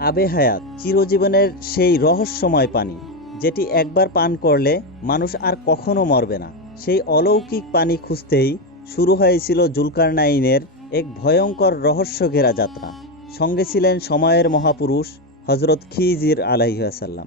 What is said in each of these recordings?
আবে হায়াত, চিরজীবনের সেই রহস্যময় পানি, যেটি একবার পান করলে মানুষ আর কখনো মরবে না। সেই অলৌকিক পানি খুঁজতেই শুরু হয়েছিল জুলকারনাইনের এক ভয়ঙ্কর রহস্য ঘেরা যাত্রা। সঙ্গে ছিলেন সময়ের মহাপুরুষ হজরত খিজির আলাইহাসাল্লাম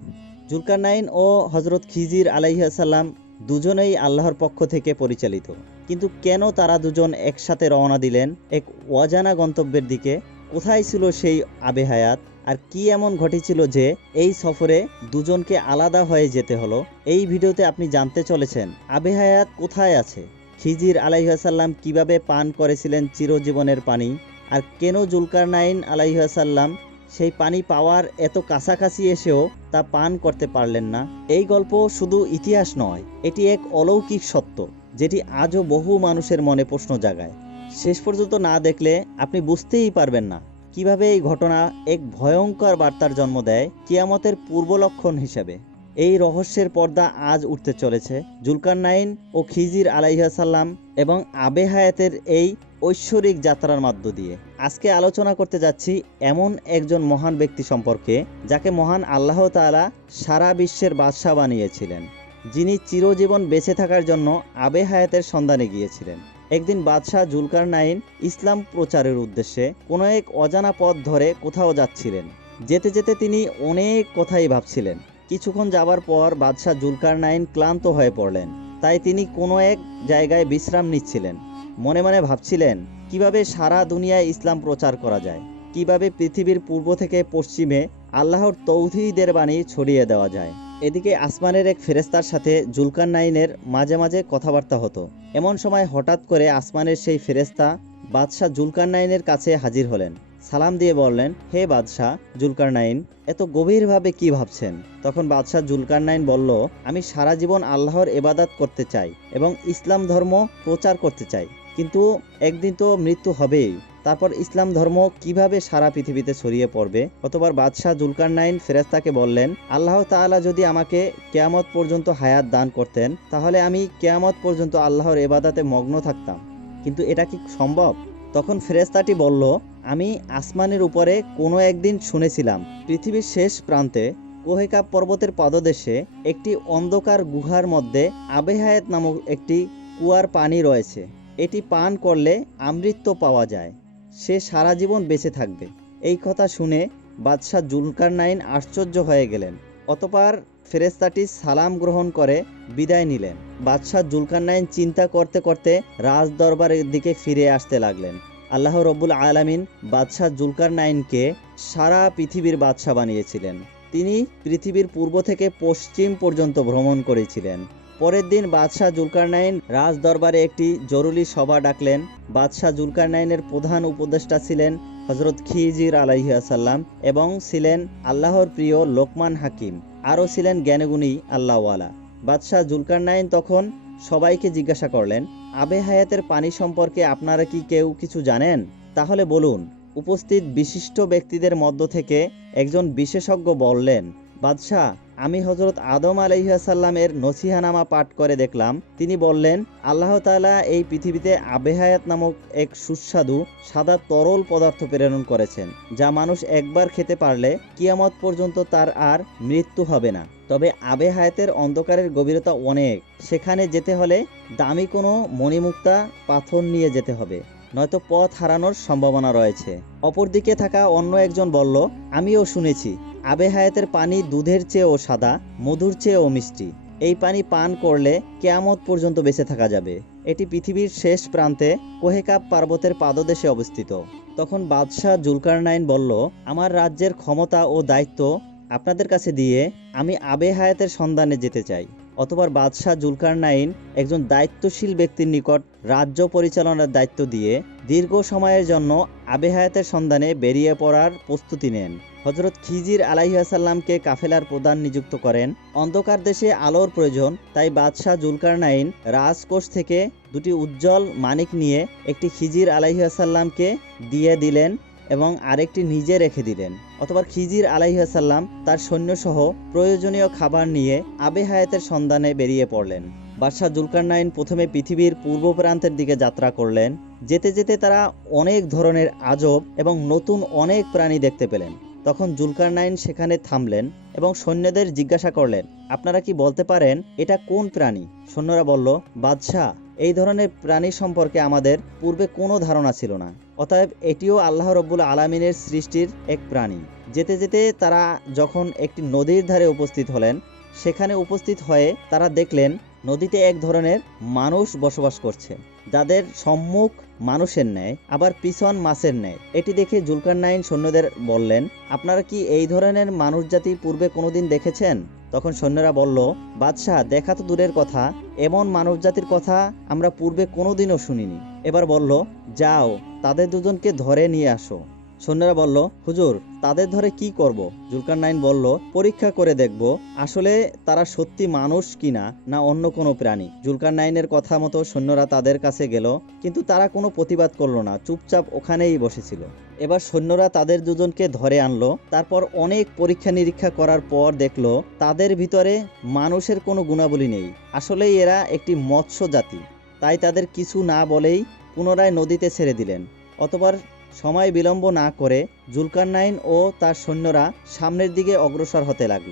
জুলকারনাইন ও হজরত খিজির আলাইহাসাল্লাম দুজনেই আল্লাহর পক্ষ থেকে পরিচালিত। কিন্তু কেন তারা দুজন একসাথে রওনা দিলেন এক অজানা গন্তব্যের দিকে? কোথায় ছিল সেই আবে হায়াত? আর কি এমন ঘটেছিল যে এই সফরে দুজনকে আলাদা হয়ে যেতে হলো, এই ভিডিওতে আপনি জানতে চলেছেন আবে হায়াত কোথায় আছে? খিজির আলাইহাসাল্লাম কীভাবে পান করেছিলেন চিরজীবনের পানি? আর কেন জুলকার নাইন আলাইহাসাল্লাম সেই পানি পাওয়ার এত কাছাকাছি এসেও তা পান করতে পারলেন না? এই গল্প শুধু ইতিহাস নয়, এটি এক অলৌকিক সত্য, যেটি আজও বহু মানুষের মনে প্রশ্ন জাগায়। শেষ পর্যন্ত না দেখলে আপনি বুঝতেই পারবেন না। কীভাবে এই ঘটনা এক ভয়ঙ্কর বার্তার জন্ম দেয় কিয়ামতের পূর্ব লক্ষণ হিসেবে? এই রহস্যের পর্দা আজ উঠতে চলেছে জুলকার নাইন ও খিজির আলাইহাসাল্লাম এবং আবে হায়াতের এই ঐশ্বরিক যাত্রার মধ্য দিয়ে। আজকে আলোচনা করতে যাচ্ছি এমন একজন মহান ব্যক্তি সম্পর্কে, যাকে মহান আল্লাহ তাআলা সারা বিশ্বের বাদশাহ বানিয়েছিলেন। যিনি চিরজীবন বেঁচে থাকার জন্য আবে হায়াতের সন্ধানে গিয়েছিলেন। একদিন বাদশাহ জুলকার নাইন ইসলাম প্রচারের উদ্দেশ্যে কোনো এক অজানা পথ ধরে কোথাও যাচ্ছিলেন। যেতে যেতে তিনি অনেক কথাই ভাবছিলেন। কিছুক্ষণ যাবার পর বাদশাহ জুলকার নাইন ক্লান্ত হয়ে পড়লেন। তাই তিনি কোনো এক জায়গায় বিশ্রাম নিচ্ছিলেন। মনে মনে ভাবছিলেন, কীভাবে সারা দুনিয়ায় ইসলাম প্রচার করা যায়? কীভাবে পৃথিবীর পূর্ব থেকে পশ্চিমে আল্লাহর তৌহিদের বাণী ছড়িয়ে দেওয়া যায়? এদিকে আসমানের এক ফেরেস্তার সাথে জুলকার নাইনের মাঝে মাঝে কথাবার্তা হতো। এমন সময় হঠাৎ করে আসমানের সেই ফেরেস্তা বাদশাহ জুলকার নাইনের কাছে হাজির হলেন। সালাম দিয়ে বললেন, হে বাদশাহ জুলকার নাইন এত গভীরভাবে কি ভাবছেন? তখন বাদশাহ জুলকার নাইন বলল, আমি সারা জীবন আল্লাহর এবাদাত করতে চাই এবং ইসলাম ধর্ম প্রচার করতে চাই। কিন্তু একদিন তো মৃত্যু হবেই। তারপর ইসলাম ধর্ম কীভাবে সারা পৃথিবীতে ছড়িয়ে পড়বে? অতবার বাদশাহ জুলকার নাইন ফেরেস্তাকে বললেন, আল্লাহ তাআলা যদি আমাকে কেয়ামত পর্যন্ত হায়াত দান করতেন, তাহলে আমি কেয়ামত পর্যন্ত আল্লাহর এবাদাতে মগ্ন থাকতাম। কিন্তু এটা কি সম্ভব? তখন ফেরেস্তাটি বলল, আমি আসমানের উপরে কোনো একদিন শুনেছিলাম, পৃথিবীর শেষ প্রান্তে কোহেকাপ পর্বতের পাদদেশে একটি অন্ধকার গুহার মধ্যে আবেহায়াত নামক একটি কুয়ার পানি রয়েছে। এটি পান করলে আমৃত্য পাওয়া যায়। সে সারা জীবন বেঁচে থাকবে। এই কথা শুনে বাদশাহ জুলকার নাইন আশ্চর্য হয়ে গেলেন। অতপার ফেরেস্তাটি সালাম গ্রহণ করে বিদায় নিলেন। বাদশাহ জুলকার নাইন চিন্তা করতে করতে রাজ দরবারের দিকে ফিরে আসতে লাগলেন। আল্লাহ রব্বুল আলামিন বাদশাহ জুলকার নাইনকে সারা পৃথিবীর বাদশাহ বানিয়েছিলেন। তিনি পৃথিবীর পূর্ব থেকে পশ্চিম পর্যন্ত ভ্রমণ করেছিলেন। পরের দিন বাদশাহ জুলকারনাইন রাজ দরবারে একটি জরুরি সভা ডাকলেন। বাদশাহ জুলকারনাইনের প্রধান উপদেষ্টা ছিলেন হজরত খিজির আলাইহাসাল্লাম এবং ছিলেন আল্লাহর প্রিয় লোকমান হাকিম। আরও ছিলেন জ্ঞানগুণী আল্লাহওয়ালা। বাদশাহ জুলকারনাইন তখন সবাইকে জিজ্ঞাসা করলেন, আবে হায়াতের পানি সম্পর্কে আপনারা কি কেউ কিছু জানেন? তাহলে বলুন। উপস্থিত বিশিষ্ট ব্যক্তিদের মধ্য থেকে একজন বিশেষজ্ঞ বললেন, বাদশাহ আমি হজরত আদম আলহিহাসাল্লামের নসিহানামা পাঠ করে দেখলাম। তিনি বললেন, আল্লাহ তাআলা এই পৃথিবীতে আবেহায়াত নামক এক সুস্বাদু, সাদা তরল পদার্থ প্রেরণ করেছেন, যা মানুষ একবার খেতে পারলে কিয়ামত পর্যন্ত তার আর মৃত্যু হবে না। তবে আবে হায়াতের অন্ধকারের গভীরতা অনেক, সেখানে যেতে হলে দামি কোনো মণিমুক্তা পাথর নিয়ে যেতে হবে। নয়তো পথ হারানোর সম্ভাবনা রয়েছে। অপরদিকে থাকা অন্য একজন বলল, আমিও শুনেছি, আবে হায়াতের পানি দুধের চেয়েও সাদা, মধুর চেয়েও মিষ্টি। এই পানি পান করলে কেয়ামত পর্যন্ত বেঁচে থাকা যাবে। এটি পৃথিবীর শেষ প্রান্তে কোহেকাপ পার্বতের পাদদেশে অবস্থিত। তখন বাদশাহ জুলকারনাইন বলল, আমার রাজ্যের ক্ষমতা ও দায়িত্ব আপনাদের কাছে দিয়ে আমি আবে হায়াতের সন্ধানে যেতে চাই। অতবার বাদশাহ জুলকার নাইন একজন দায়িত্বশীল ব্যক্তির নিকট রাজ্য পরিচালনার দায়িত্ব দিয়ে দীর্ঘ সময়ের জন্য আবে হায়াতের সন্ধানে বেরিয়ে পড়ার প্রস্তুতি নেন। হজরত খিজির আলাইহাসাল্লামকে কাফেলার প্রধান নিযুক্ত করেন। অন্ধকার দেশে আলোর প্রয়োজন, তাই বাদশাহ জুলকার নাইন রাজকোষ থেকে দুটি উজ্জ্বল মানিক নিয়ে একটি খিজির আলাইহাসাল্লামকে দিয়ে দিলেন এবং আরেকটি নিজে রেখে দিলেন। অথবা খিজির আলাইহাসাল্লাম তার সৈন্যসহ প্রয়োজনীয় খাবার নিয়ে আবে হায়াতের সন্ধানে বেরিয়ে পড়লেন। বাদশাহ জুলকারনাইন প্রথমে পৃথিবীর পূর্ব প্রান্তের দিকে যাত্রা করলেন। যেতে যেতে তারা অনেক ধরনের আজব এবং নতুন অনেক প্রাণী দেখতে পেলেন। তখন জুলকারনাইন সেখানে থামলেন এবং সৈন্যদের জিজ্ঞাসা করলেন, আপনারা কি বলতে পারেন এটা কোন প্রাণী? সৈন্যরা বলল, বাদশাহ এই ধরনের প্রাণী সম্পর্কে আমাদের পূর্বে কোনো ধারণা ছিল না। অতএব এটিও আল্লাহ রব্বুল আলমিনের সৃষ্টির এক প্রাণী। যেতে যেতে তারা যখন একটি নদীর ধারে উপস্থিত হলেন, সেখানে উপস্থিত হয়ে তারা দেখলেন নদীতে এক ধরনের মানুষ বসবাস করছে। যাদের সম্মুখ মানুষের ন্যায়, আবার পিছন মাছের ন্যায়। এটি দেখে জুলকারনাইন সৈন্যদের বললেন, আপনারা কি এই ধরনের মানুষ জাতি পূর্বে কোনোদিন দেখেছেন? তখন সৈন্যরা বলল, বাদশাহ, দেখা তো দূরের কথা, এমন মানব জাতির কথা আমরা পূর্বে কোনোদিনও শুনিনি। এবার বলল, যাও, তাদের দুজনকে ধরে নিয়ে আসো। সৈন্যরা বলল, হুজুর, তাদের ধরে কি করব? জুলকার নাইন বলল, পরীক্ষা করে দেখব, আসলে তারা সত্যি মানুষ কিনা না অন্য কোনো প্রাণী। জুলকার নাইনের কথা মতো সৈন্যরা তাদের কাছে গেল, কিন্তু তারা কোনো প্রতিবাদ করল না, চুপচাপ ওখানেই বসেছিল। এবার সৈন্যরা তাদের দুজনকে ধরে আনলো। তারপর অনেক পরীক্ষা নিরীক্ষা করার পর দেখল, তাদের ভিতরে মানুষের কোনো গুণাবলী নেই। আসলেই এরা একটি মৎস্য জাতি। তাই তাদের কিছু না বলেই পুনরায় নদীতে ছেড়ে দিলেন। অতবার সময় বিলম্ব না করে জুলকারনাইন ও তার সৈন্যরা সামনের দিকে অগ্রসর হতে লাগল।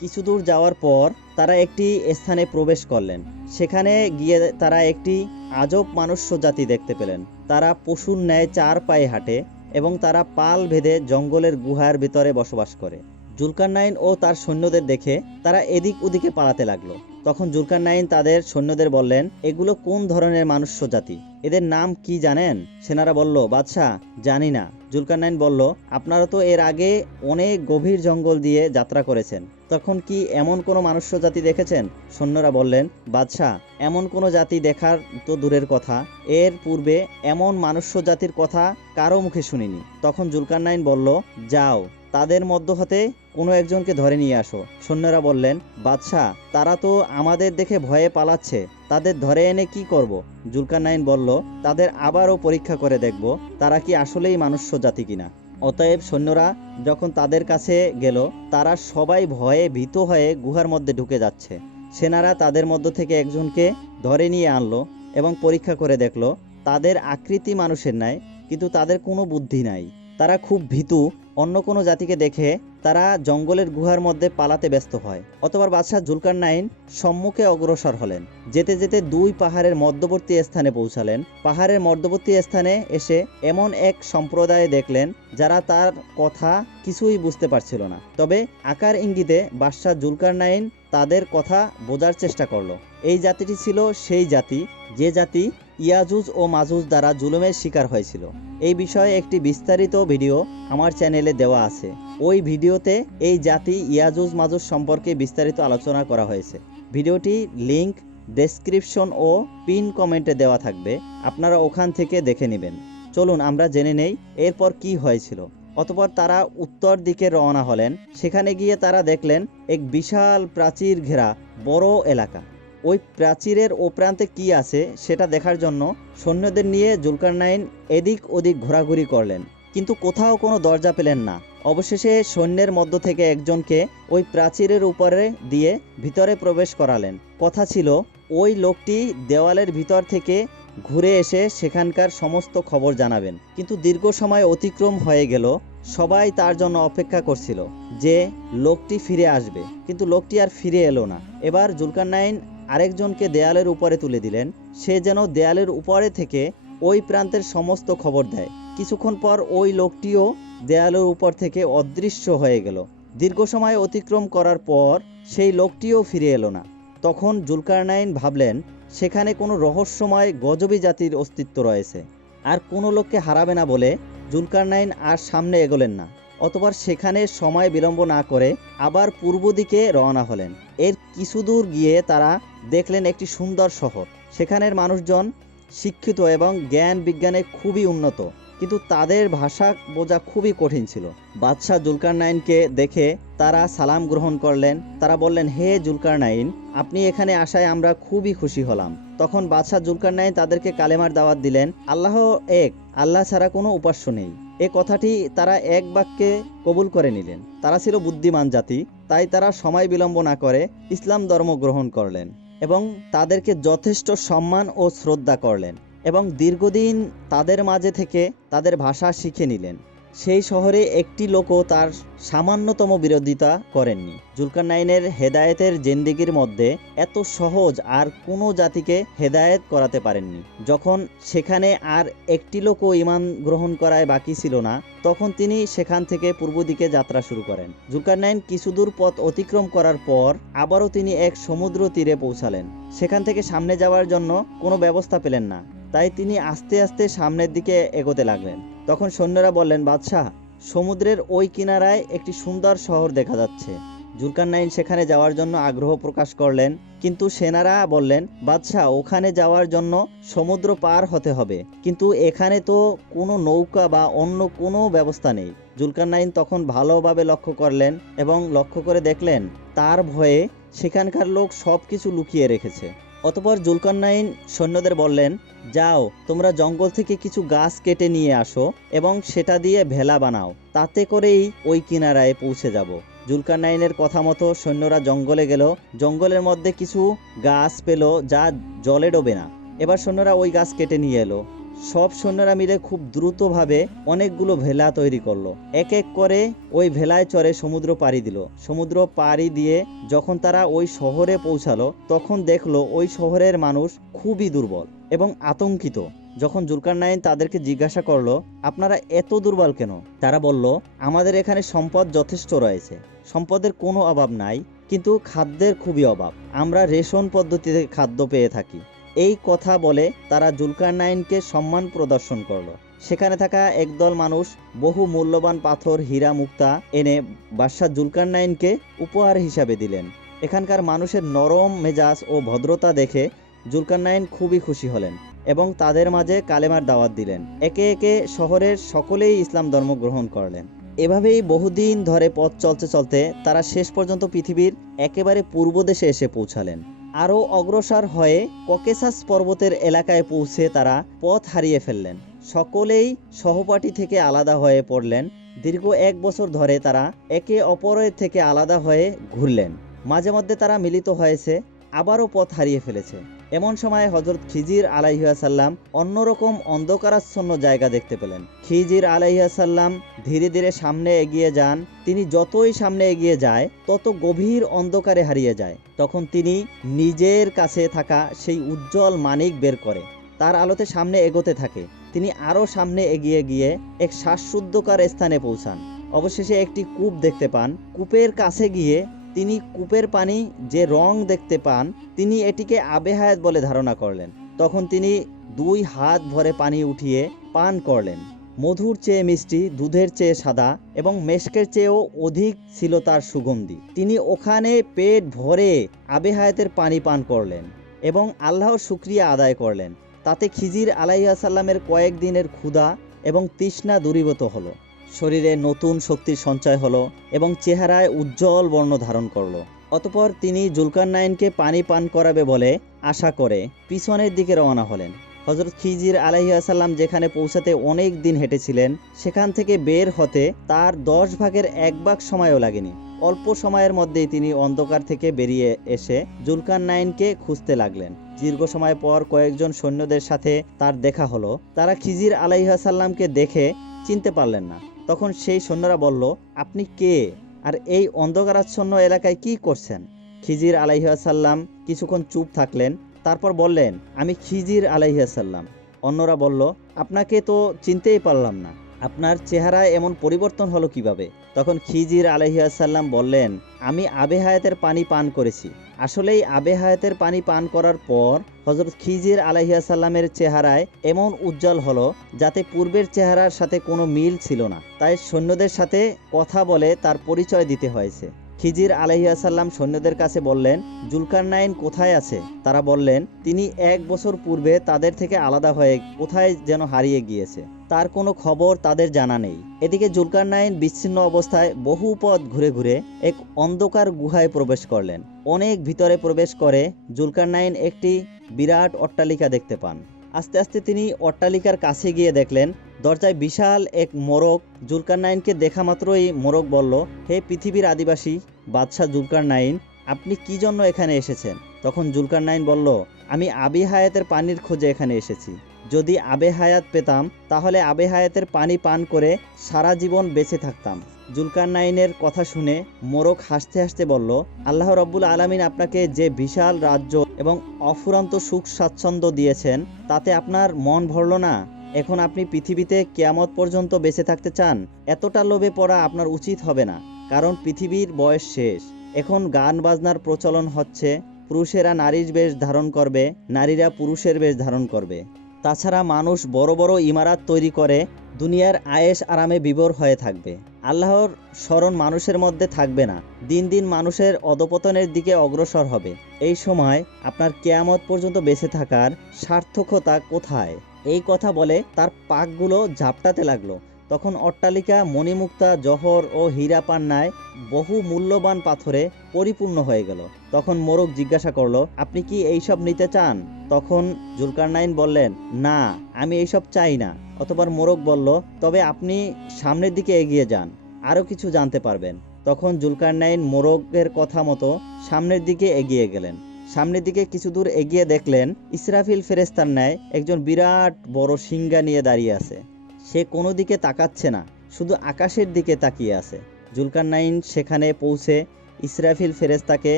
কিছু দূর যাওয়ার পর তারা একটি স্থানে প্রবেশ করলেন। সেখানে গিয়ে তারা একটি আজব মানুষ্য জাতি দেখতে পেলেন। তারা পশুর ন্যায় চার পায়ে হাঁটে এবং তারা পাল ভেদে জঙ্গলের গুহার ভিতরে বসবাস করে। জুলকারনাইন ও তার সৈন্যদের দেখে তারা এদিক ওদিকে পালাতে লাগল। তখন জুলকারনাইন তাদের সৈন্যদের বললেন, এগুলো কোন ধরনের মানুষ্য জাতি এদের নাম কি জানেন? সেনারা বলল, বাদশাহ, জানি না। জুলকারনাইন বলল, আপনারা তো এর আগে অনেক গভীর জঙ্গল দিয়ে যাত্রা করেছেন। তখন কি এমন কোনো মানুষ্য জাতি দেখেছেন? সৈন্যরা বললেন, বাদশাহ, এমন কোনো জাতি দেখার তো দূরের কথা। এর পূর্বে এমন মানুষ্য জাতির কথা কারও মুখে শুনিনি। তখন জুলকারনাইন বলল, যাও। তাদের মধ্য হতে কোনো একজনকে ধরে নিয়ে আসো। সৈন্যরা বললেন, বাদশাহ, তারা তো আমাদের দেখে ভয়ে পালাচ্ছে। তাদের ধরে এনে কি করব? জুলকারনাইন বলল, তাদের আবারও পরীক্ষা করে দেখব, তারা কি আসলেই মানুষ্য জাতি কিনা? অতএব সৈন্যরা যখন তাদের কাছে গেল, তারা সবাই ভয়ে ভীত হয়ে গুহার মধ্যে ঢুকে যাচ্ছে। সেনারা তাদের মধ্য থেকে একজনকে ধরে নিয়ে আনলো এবং পরীক্ষা করে দেখল, তাদের আকৃতি মানুষের নাই কিন্তু তাদের কোনো বুদ্ধি নাই। তারা খুব ভীতু অন্য কোনো জাতিকে দেখে তারা জঙ্গলের গুহার মধ্যে পালাতে ব্যস্ত হয় অতবার বাদশাহ জুলকারনাইন সম্মুখে অগ্রসর হলেন। যেতে যেতে দুই পাহাড়ের মধ্যবর্তী স্থানে পৌঁছালেন। পাহাড়ের মধ্যবর্তী স্থানে এসে এমন এক সম্প্রদায় দেখলেন যারা তার কথা কিছুই বুঝতে পারছিল না। তবে আকার ইঙ্গিতে বাদশাহ জুলকারনাইন তাদের কথা বোঝার চেষ্টা করল। এই জাতিটি ছিল সেই জাতি, যে জাতি ইয়াজুজ ও মাজুজ দ্বারা জুলুমের শিকার হয়েছিল। এই বিষয়ে একটি বিস্তারিত ভিডিও আমার চ্যানেলে দেওয়া আছে। ওই ভিডিওতে এই জাতি ইয়াজুজ মাজুজ সম্পর্কে বিস্তারিত আলোচনা করা হয়েছে। ভিডিওটি লিংক, ডেসক্রিপশন ও পিন কমেন্টে দেওয়া থাকবে। আপনারা ওখান থেকে দেখে নেবেন। চলুন আমরা জেনে নেই এরপর কি হয়েছিল। অতপর তারা উত্তর দিকে রওনা হলেন। সেখানে গিয়ে তারা দেখলেন, এক বিশাল প্রাচীর ঘেরা বড় এলাকা। ওই প্রাচীরের ও প্রান্তে কি আছে সেটা দেখার জন্য সৈন্যদের নিয়ে জুলকারনাইন এদিক ওদিক ঘোরাঘুরি করলেন। কিন্তু কোথাও কোনো দরজা পেলেন না। অবশেষে সৈন্যের মধ্য থেকে একজনকে ওই প্রাচীরের উপরে দিয়ে ভিতরে প্রবেশ করালেন। কথা ছিল, ওই লোকটি দেওয়ালের ভিতর থেকে ঘুরে এসে সেখানকার সমস্ত খবর জানাবেন। কিন্তু দীর্ঘ সময় অতিক্রম হয়ে গেল, সবাই তার জন্য অপেক্ষা করছিল যে লোকটি ফিরে আসবে। কিন্তু লোকটি আর ফিরে এলো না। এবার জুলকারনাইন আরেকজনকে দেয়ালের উপরে তুলে দিলেন। সে যেন দেয়ালের উপরে থেকে ওই প্রান্তের সমস্ত খবর দেয়। কিছুক্ষণ পর ওই লোকটিও দেয়ালের উপর থেকে অদৃশ্য হয়ে গেল। দীর্ঘ সময় অতিক্রম করার পর সেই লোকটিও ফিরে এলো না। তখন জুলকারনাইন ভাবলেন, সেখানে কোনো রহস্যময় গজবী জাতির অস্তিত্ব রয়েছে। আর কোনো লোককে হারাবে না বলে জুলকারনাইন আর সামনে এগোলেন না। অতবার সেখানে সময় বিলম্ব না করে আবার পূর্ব দিকে রওনা হলেন। এর কিছু দূর গিয়ে তারা দেখলেন একটি সুন্দর শহর। সেখানের মানুষজন শিক্ষিত এবং জ্ঞান বিজ্ঞানে খুবই উন্নত, কিন্তু তাদের ভাষা বোঝা খুবই কঠিন ছিল। বাদশাহ জুলকারনাইনকে দেখে তারা সালাম গ্রহণ করলেন। তারা বললেন, হে জুলকারনাইন, আপনি এখানে আসায় আমরা খুবই খুশি হলাম। তখন বাদশাহ জুলকারনাইন তাদেরকে কালেমার দাওয়াত দিলেন, আল্লাহ এক, আল্লাহ ছাড়া কোনো উপাস্য নেই। এ কথাটি তারা এক বাক্যে কবুল করে নিলেন। তারা ছিল বুদ্ধিমান জাতি, তাই তারা সময় বিলম্ব না করে ইসলাম ধর্ম গ্রহণ করলেন এবং তাদেরকে যথেষ্ট সম্মান ও শ্রদ্ধা করলেন এবং দীর্ঘদিন তাদের মাঝে থেকে তাদের ভাষা শিখে নিলেন। সেই শহরে একটি লোকও তার সামান্যতম বিরোধিতা করেননি। জুলকারনাইনের হেদায়েতের জেন্দিগির মধ্যে এত সহজ আর কোনো জাতিকে হেদায়েত করাতে পারেননি। যখন সেখানে আর একটি লোকও ইমান গ্রহণ করায় বাকি ছিল না, তখন তিনি সেখান থেকে পূর্ব দিকে যাত্রা শুরু করেন। জুলকারনাইন কিছু দূর পথ অতিক্রম করার পর আবারও তিনি এক সমুদ্র তীরে পৌঁছালেন। সেখান থেকে সামনে যাওয়ার জন্য কোনো ব্যবস্থা পেলেন না, তাই তিনি আস্তে আস্তে সামনের দিকে এগোতে লাগলেন। তখন সৈন্যরা বললেন, বাদশাহ, সমুদ্রের ওই কিনারায় একটি সুন্দর শহর দেখা যাচ্ছে। জুলকারনাইন সেখানে যাওয়ার জন্য আগ্রহ প্রকাশ করলেন, কিন্তু সেনারা বললেন, বাদশাহ, ওখানে যাওয়ার জন্য সমুদ্র পার হতে হবে। কিন্তু এখানে তো কোনো নৌকা বা অন্য কোনো ব্যবস্থা নেই। জুলকারনাইন তখন ভালোভাবে লক্ষ্য করলেন এবং লক্ষ্য করে দেখলেন, তার ভয়ে সেখানকার লোক সব কিছু লুকিয়ে রেখেছে। অতপর জুলকান্নাইন সৈন্যদের বললেন, যাও, তোমরা জঙ্গল থেকে কিছু গাছ কেটে নিয়ে আসো এবং সেটা দিয়ে ভেলা বানাও। তাতে করেই ওই কিনারায় পৌঁছে যাব। জুলকারনাইনের কথা মতো সৈন্যরা জঙ্গলে গেল। জঙ্গলের মধ্যে কিছু গাছ পেল যা জলে ডোবে না। এবার সৈন্যরা ওই গাছ কেটে নিয়ে এলো। সব সৈন্যরা মিলে খুব দ্রুতভাবে অনেকগুলো ভেলা তৈরি করল। এক এক করে ওই ভেলায় চড়ে সমুদ্র পাড়ি দিল। সমুদ্র পাড়ি দিয়ে যখন তারা ওই শহরে পৌঁছালো, তখন দেখল ওই শহরের মানুষ খুবই দুর্বল এবং আতঙ্কিত। যখন জুলকারনাইন তাদেরকে জিজ্ঞাসা করল, আপনারা এত দুর্বল কেন? তারা বলল, আমাদের এখানে সম্পদ যথেষ্ট রয়েছে। সম্পদের কোনো অভাব নাই, কিন্তু খাদ্যের খুবই অভাব। আমরা রেশন পদ্ধতিতে খাদ্য পেয়ে থাকি। এই কথা বলে তারা জুলকারনাইনকে সম্মান প্রদর্শন করল। সেখানে থাকা একদল মানুষ, বহু মূল্যবান পাথর, হীরা, মুক্তা এনে বাদশাহ জুলকারনাইনকে উপহার হিসাবে দিলেন। এখানকার মানুষের নরম মেজাজ ও ভদ্রতা দেখে জুলকারনাইন খুবই খুশি হলেন এবং তাদের মাঝে কালেমার দাওয়াত দিলেন। একে একে শহরের সকলেই ইসলাম ধর্ম গ্রহণ করলেন। এভাবেই বহুদিন ধরে পথ চলতে চলতে তারা শেষ পর্যন্ত পৃথিবীর একেবারে পূর্ব দেশে এসে পৌঁছালেন। আরও অগ্রসর হয়ে ককেসাস পর্বতের এলাকায় পৌঁছে তারা পথ হারিয়ে ফেললেন। সকলেই সহপাঠী থেকে আলাদা হয়ে পড়লেন। দীর্ঘ এক বছর ধরে তারা একে অপরের থেকে আলাদা হয়ে ঘুরলেন। মাঝে মধ্যে তারা মিলিত হয়েছে, আবারও পথ হারিয়ে ফেলেছে। এমন সময় হজরত খিজির আলাইহাসাল্লাম অন্যরকম অন্ধকারাচ্ছন্ন জায়গা দেখতে পেলেন। খিজির আলাইহাসাল্লাম ধীরে ধীরে সামনে এগিয়ে যান। তিনি যতই সামনে এগিয়ে যায়, তত গভীর অন্ধকারে হারিয়ে যায়। তখন তিনি নিজের কাছে থাকা সেই উজ্জ্বল মানিক বের করে। তার আলোতে সামনে এগোতে থাকে। তিনি আরও সামনে এগিয়ে গিয়ে এক শ্বাসশুদ্ধকার স্থানে পৌঁছান। অবশেষে একটি কূপ দেখতে পান। কূপের কাছে গিয়ে তিনি কূপের পানি যে রং দেখতে পান, তিনি এটিকে আবেহায়াত বলে ধারণা করলেন। তখন তিনি দুই হাত ভরে পানি উঠিয়ে পান করলেন। মধুর চেয়ে মিষ্টি, দুধের চেয়ে সাদা এবং মেশকের চেয়েও অধিক ছিল তার সুগন্ধি। তিনি ওখানে পেট ভরে আবেহায়াতের পানি পান করলেন এবং আল্লাহর শুক্রিয়া আদায় করলেন। তাতে খিজির আলাইসাল্লামের কয়েকদিনের ক্ষুধা এবং তৃষ্ণা দূরীভূত হলো। শরীরে নতুন শক্তির সঞ্চয় হলো এবং চেহারায় উজ্জ্বল বর্ণ ধারণ করল। অতপর তিনি জুলকার নাইনকে পানি পান করাবে বলে আশা করে পিছনের দিকে রওনা হলেন। হজরত খিজির আলাইসাল্লাম যেখানে পৌঁছাতে অনেক দিন হেঁটেছিলেন, সেখান থেকে বের হতে তার দশ ভাগের এক ভাগ সময়ও লাগেনি। অল্প সময়ের মধ্যেই তিনি অন্ধকার থেকে বেরিয়ে এসে জুলকার নাইনকে খুঁজতে লাগলেন। দীর্ঘ সময় পর কয়েকজন সৈন্যদের সাথে তার দেখা হলো। তারা খিজির আলাইহাসাল্লামকে দেখে চিনতে পারলেন না। তখন সেই সৈন্যরা বলল, আপনি কে? আর এই অন্ধকারাচ্ছন্ন এলাকায় কি করছেন? খিজির আলাইহাসাল্লাম কিছুক্ষণ চুপ থাকলেন, তারপর বললেন, আমি খিজির আলাইহাসাল্লাম অন্যরা বলল, আপনাকে তো চিনতেই পারলাম না। আপনার চেহারায় এমন পরিবর্তন হলো কীভাবে? তখন খিজির আলহিয়াসাল্লাম বললেন, আমি আবে হায়াতের পানি পান করেছি। আসলেই আবে হায়াতের পানি পান করার পর হজরত খিজির আলহিয়াসাল্লামের চেহারায় এমন উজ্জ্বল হলো যাতে পূর্বের চেহারার সাথে কোনো মিল ছিল না। তাই সৈন্যদের সাথে কথা বলে তার পরিচয় দিতে হয়েছে। খিজির আলহিয়াসাল্লাম সৈন্যদের কাছে বললেন, জুলকারনাইন কোথায় আছে? তারা বললেন, তিনি এক বছর পূর্বে তাদের থেকে আলাদা হয়ে কোথায় যেন হারিয়ে গিয়েছে। তার কোনো খবর তাদের জানা নেই। এদিকে জুলকারনাইন বিচ্ছিন্ন অবস্থায় বহু পথ ঘুরে ঘুরে এক অন্ধকার গুহায় প্রবেশ করলেন। অনেক ভিতরে প্রবেশ করে জুলকারনাইন একটি বিরাট অট্টালিকা দেখতে পান। আস্তে আস্তে তিনি অট্টালিকার কাছে গিয়ে দেখলেন, দরজায় বিশাল এক মোরগ। জুলকারনাইনকে দেখা মাত্রই মোরগ বলল, হে পৃথিবীর আদিবাসী, বাদশাহ জুলকারনাইন আপনি কি জন্য এখানে এসেছেন? তখন জুলকারনাইন বলল, আমি আবি হায়াতের পানির খোঁজে এখানে এসেছি। যদি আবে হায়াত পেতাম, তাহলে আবে হায়াতের পানি পান করে সারা জীবন বেঁচে থাকতাম। জুলকার নাইনের কথা শুনে মোরক হাসতে হাসতে বলল, আল্লাহ রব্বুল আলমিন আপনাকে যে বিশাল রাজ্য এবং অফুরান্ত সুখ স্বাচ্ছন্দ্য দিয়েছেন, তাতে আপনার মন ভরল না। এখন আপনি পৃথিবীতে কেয়ামত পর্যন্ত বেঁচে থাকতে চান, এতটা লোভে পড়া আপনার উচিত হবে না, কারণ পৃথিবীর বয়স শেষ। এখন গান বাজনার প্রচলন হচ্ছে, পুরুষেরা নারীর বেশ ধারণ করবে, নারীরা পুরুষের বেশ ধারণ করবে। তাছাড়া মানুষ বড় বড় ইমারাত তৈরি করে, দুনিয়ার আয়েস আরামে বিবর হয়ে থাকবে। আল্লাহর স্মরণ মানুষের মধ্যে থাকবে না, দিন দিন মানুষের অধপতনের দিকে অগ্রসর হবে। এই সময় আপনার কেয়ামত পর্যন্ত বেঁচে থাকার সার্থকতা কোথায়? এই কথা বলে তার পাকগুলো ঝাপটাতে লাগল। তখন অট্টালিকা, মণিমুক্তা, জহর ও হীরা পান্নায় বহু মূল্যবান পাথরে পরিপূর্ণ হয়ে গেল। তখন মোরগ জিজ্ঞাসা করল, আপনি কি এইসব নিতে চান? তখন জুলকারনাইন বললেন, না, আমি এইসব চাই না। অতবার মোরগ বলল, তবে আপনি সামনের দিকে এগিয়ে যান, আরও কিছু জানতে পারবেন। তখন জুলকারনাইন মোরগের কথা মতো সামনের দিকে এগিয়ে গেলেন। সামনের দিকে কিছু দূর এগিয়ে দেখলেন, ইসরাফিল ফেরেস্তার ন্যায় একজন বিরাট বড় সিংহা নিয়ে দাঁড়িয়ে আছে। সে কোনো দিকে তাকাচ্ছে না, শুধু আকাশের দিকে তাকিয়ে আছে। জুলকারনাইন সেখানে পৌঁছে ইসরাফিল ফেরেস্তাকে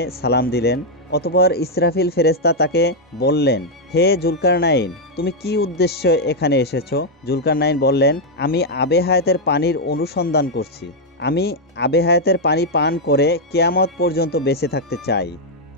সালাম দিলেন, অতপর ইসরাফিল ফেরেস্তা তাকে বললেন, হে জুলকারনাইন, তুমি কি উদ্দেশ্য এখানে এসেছ? জুলকারনাইন বললেন, আমি আবে হায়াতের পানির অনুসন্ধান করছি। আমি আবে হায়াতের পানি পান করে কেয়ামত পর্যন্ত বেঁচে থাকতে চাই।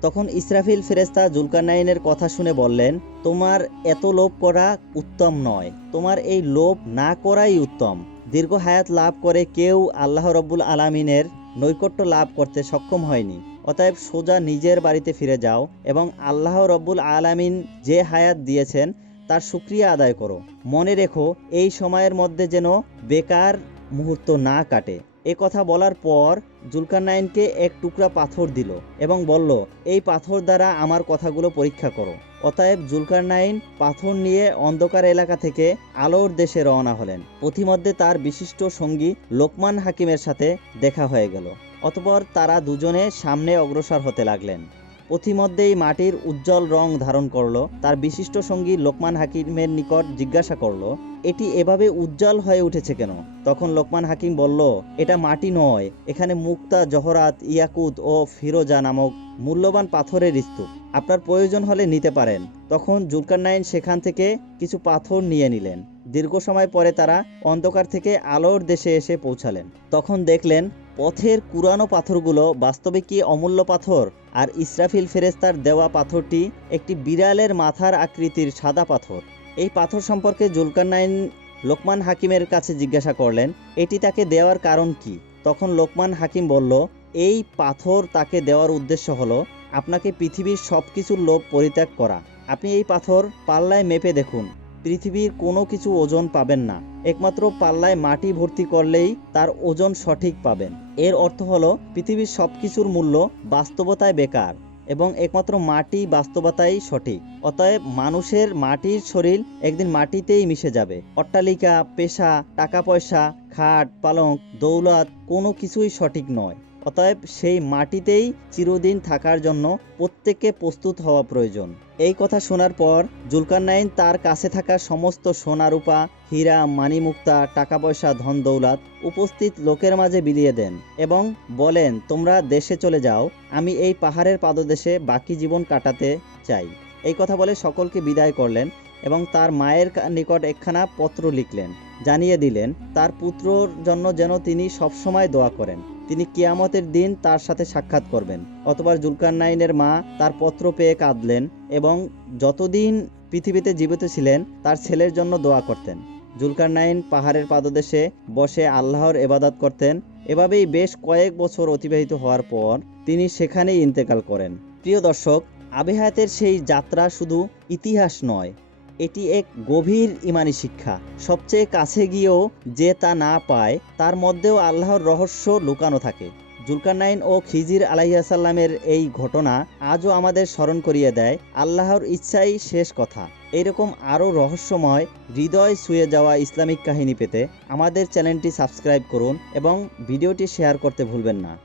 তখন ইসরাফিল ফেরেস্তা জুলকারনাইনের কথা শুনে বললেন, তোমার এত লোভ করা উত্তম নয়। তোমার এই লোভ না করাই উত্তম। দীর্ঘ হায়াত লাভ করে কেউ আল্লাহ রব্বুল আলামিনের নৈকট্য লাভ করতে সক্ষম হয়নি। অতএব সোজা নিজের বাড়িতে ফিরে যাও এবং আল্লাহ রব্বুল আলামিন যে হায়াত দিয়েছেন, তার সুক্রিয়া আদায় করো। মনে রেখো, এই সময়ের মধ্যে যেন বেকার মুহূর্ত না কাটে। এ কথা বলার পর জুলকারনাইনকে এক টুকরা পাথর দিল এবং বলল, এই পাথর দ্বারা আমার কথাগুলো পরীক্ষা করো। অতএব জুলকারনাইন পাথর নিয়ে অন্ধকার এলাকা থেকে আলোর দেশে রওনা হলেন। পথিমধ্যে তার বিশিষ্ট সঙ্গী লোকমান হাকিমের সাথে দেখা হয়ে গেল। অতপর তারা দুজনে সামনে অগ্রসর হতে লাগলেন। পথিমধ্যেই মাটির উজ্জ্বল রং ধারণ করল, তার বিশিষ্ট সঙ্গী লোকমান হাকিমের নিকট জিজ্ঞাসা করল, এটি এভাবে উজ্জ্বল হয়ে উঠেছে কেন? তখন লোকমান হাকিম বলল, এটা মাটি নয়, এখানে মুক্তা, জহরাত, ইয়াকুত ও ফিরোজা নামক মূল্যবান পাথরের স্তূপ। আপনার প্রয়োজন হলে নিতে পারেন। তখন জুলকারনাইন সেখান থেকে কিছু পাথর নিয়ে নিলেন। দীর্ঘ সময় পরে তারা অন্ধকার থেকে আলোর দেশে এসে পৌঁছালেন। তখন দেখলেন পথের কুরানো পাথরগুলো বাস্তবে কি অমূল্য পাথর? আর ইসরাফিল ফেরেস্তার দেওয়া পাথরটি একটি বিড়ালের মাথার আকৃতির সাদা পাথর। এই পাথর সম্পর্কে জুলকারনাইন লোকমান হাকিমের কাছে জিজ্ঞাসা করলেন, এটি তাকে দেওয়ার কারণ কি? তখন লোকমান হাকিম বলল, এই পাথর তাকে দেওয়ার উদ্দেশ্য হলো, আপনাকে পৃথিবীর সব কিছুর লোভ পরিত্যাগ করা। আপনি এই পাথর পাল্লায় মেপে দেখুন, পৃথিবীর কোনো কিছু ওজন পাবেন না। একমাত্র পাল্লায় মাটি ভর্তি করলেই তার ওজন সঠিক পাবেন। এর অর্থ হলো, পৃথিবীর সব কিছুর মূল্য বাস্তবতায় বেকার এবং একমাত্র মাটি বাস্তবতাই সঠিক। অতএব মানুষের মাটির শরীর একদিন মাটিতেই মিশে যাবে। অট্টালিকা, পেশা টাকা পয়সা খাট, পালং, দৌলত কোনো কিছুই সঠিক নয়। অতএব সেই মাটিতেই চিরদিন থাকার জন্য প্রত্যেককে প্রস্তুত হওয়া প্রয়োজন। এই কথা শোনার পর জুলকারনাইন তার কাছে থাকা সমস্ত সোনা রূপা হীরা, মানিমুক্তা টাকা পয়সা ধন দৌলত উপস্থিত লোকের মাঝে বিলিয়ে দেন এবং বলেন, তোমরা দেশে চলে যাও, আমি এই পাহাড়ের পাদদেশে বাকি জীবন কাটাতে চাই। এই কথা বলে সকলকে বিদায় করলেন এবং তার মায়ের নিকট একখানা পত্র লিখলেন। জানিয়ে দিলেন, তার পুত্রর জন্য যেন তিনি সবসময় দোয়া করেন। তিনি কিয়ামতের দিন তার সাথে সাক্ষাৎ করবেন। অতবার জুলকারনাইনের মা তার পত্র পেয়ে কাঁদলেন এবং যতদিন পৃথিবীতে জীবিত ছিলেন, তার ছেলের জন্য দোয়া করতেন। জুলকারনাইন পাহাড়ের পাদদেশে বসে আল্লাহর এবাদত করতেন। এভাবেই বেশ কয়েক বছর অতিবাহিত হওয়ার পর তিনি সেখানেই ইন্তেকাল করেন। প্রিয় দর্শক, আবেহায়াতের সেই যাত্রা শুধু ইতিহাস নয় এটি এক গভীর ইমানি শিক্ষা। সবচেয়ে কাছে গিয়েও যে তা না পায়, তার মধ্যেও আল্লাহর রহস্য লুকানো থাকে। জুলকারনাইন ও খিজির আলাইসাল্লামের এই ঘটনা আজও আমাদের স্মরণ করিয়ে দেয় আল্লাহর ইচ্ছাই শেষ কথা। এরকম আরও রহস্যময় হৃদয় ছুঁয়ে যাওয়া ইসলামিক কাহিনী পেতে আমাদের চ্যানেলটি সাবস্ক্রাইব করুন এবং ভিডিওটি শেয়ার করতে ভুলবেন না।